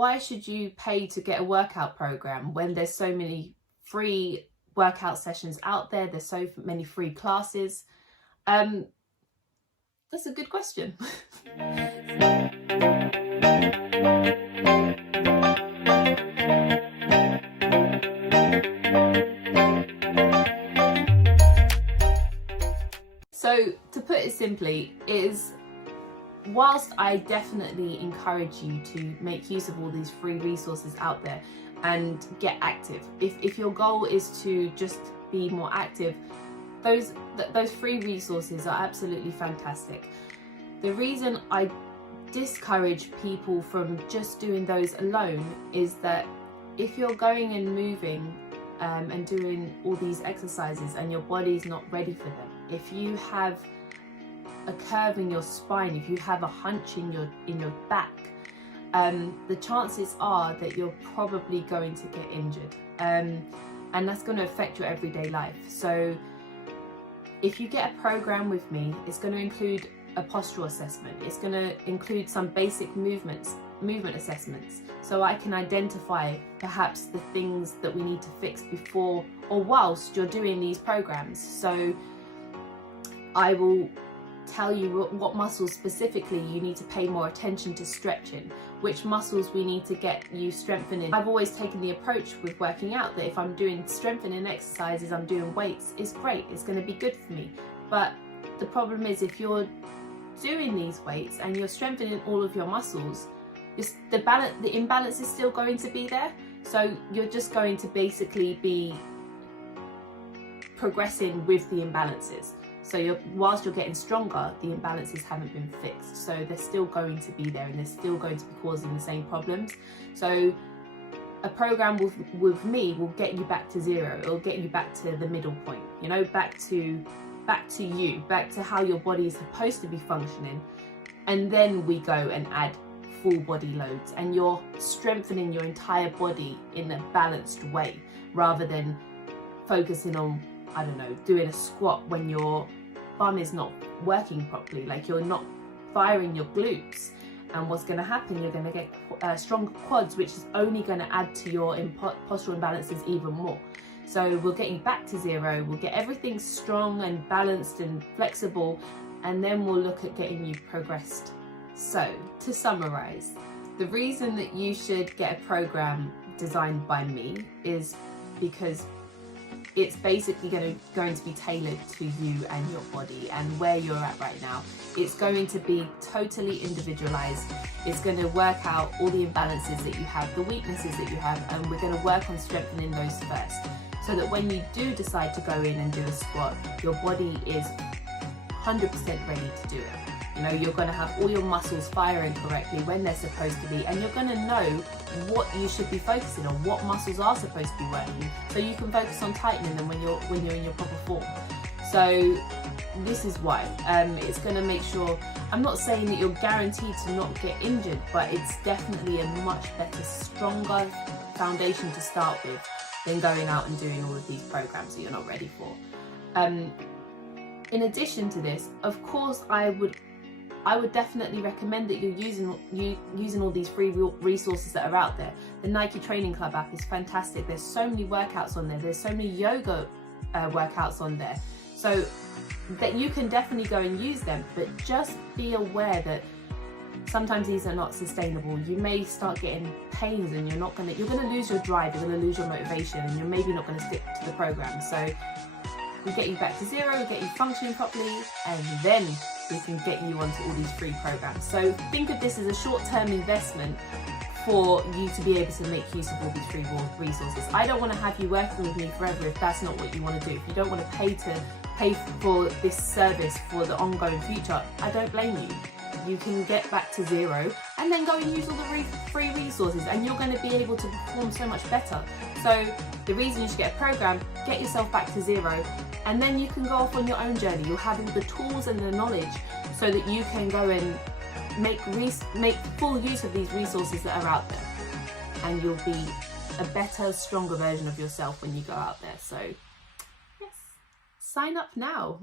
Why should you pay to get a workout program when there's so many free workout sessions out there? There's so many free classes. That's a good question. So to put it simply, is whilst I definitely encourage you to make use of all these free resources out there and get active, if your goal is to just be more active, those free resources are absolutely fantastic. The reason I discourage people from just doing those alone is that if you're going and moving and doing all these exercises and your body's not ready for them, if you have a curve in your spine, if you have a hunch in your back, the chances are that you're probably going to get injured, and that's going to affect your everyday life. So if you get a program with me, it's going to include a postural assessment, it's going to include some basic movement assessments, so I can identify perhaps the things that we need to fix before or whilst you're doing these programs. So I will tell you what muscles specifically you need to pay more attention to stretching, which muscles we need to get you strengthening. I've always taken the approach with working out that if I'm doing strengthening exercises, I'm doing weights, it's great, it's going to be good for me. But the problem is, if you're doing these weights and you're strengthening all of your muscles, the imbalance is still going to be there. So you're just going to basically be progressing with the imbalances. So whilst you're getting stronger, the imbalances haven't been fixed. So they're still going to be there and they're still going to be causing the same problems. So a program with me will get you back to zero. It'll get you back to the middle point, you know, back to how your body is supposed to be functioning. And then we go and add full body loads, and you're strengthening your entire body in a balanced way, rather than focusing on, I don't know, doing a squat when your bum is not working properly, like you're not firing your glutes. And what's going to happen, you're going to get stronger quads, which is only going to add to your postural imbalances even more. So we'll get you back to zero, we'll get everything strong and balanced and flexible, and then we'll look at getting you progressed. So to summarize, the reason that you should get a program designed by me is because it's basically going to be tailored to you and your body and where you're at right now. It's going to be totally individualized. It's going to work out all the imbalances that you have, the weaknesses that you have, and we're going to work on strengthening those first, so that when you do decide to go in and do a squat, your body is 100% ready to do it. You know, you're going to have all your muscles firing correctly when they're supposed to be, and you're going to know what you should be focusing on, what muscles are supposed to be working, so you can focus on tightening them when you're in your proper form. So this is why it's going to make sure, I'm not saying that you're guaranteed to not get injured, but it's definitely a much better, stronger foundation to start with than going out and doing all of these programs that you're not ready for. In addition to this, of course, I would definitely recommend that you're using all these free resources that are out there. The Nike Training Club app is fantastic. There's so many workouts on there. There's so many yoga workouts on there. So that you can definitely go and use them, but just be aware that sometimes these are not sustainable. You may start getting pains and you're going to lose your drive, you're going to lose your motivation, and you're maybe not going to stick to the program. So we get you back to zero, we get you functioning properly, and then we can get you onto all these free programs. So think of this as a short-term investment for you to be able to make use of all these free resources. I don't want to have you working with me forever if that's not what you want to do. If you don't want to pay for this service for the ongoing future, I don't blame you. You can get back to zero and then go and use all the free resources, and you're going to be able to perform so much better. So the reason you should get a program, get yourself back to zero, and then you can go off on your own journey. You'll have all the tools and the knowledge so that you can go and make full use of these resources that are out there, and you'll be a better, stronger version of yourself when you go out there. So yes, sign up now.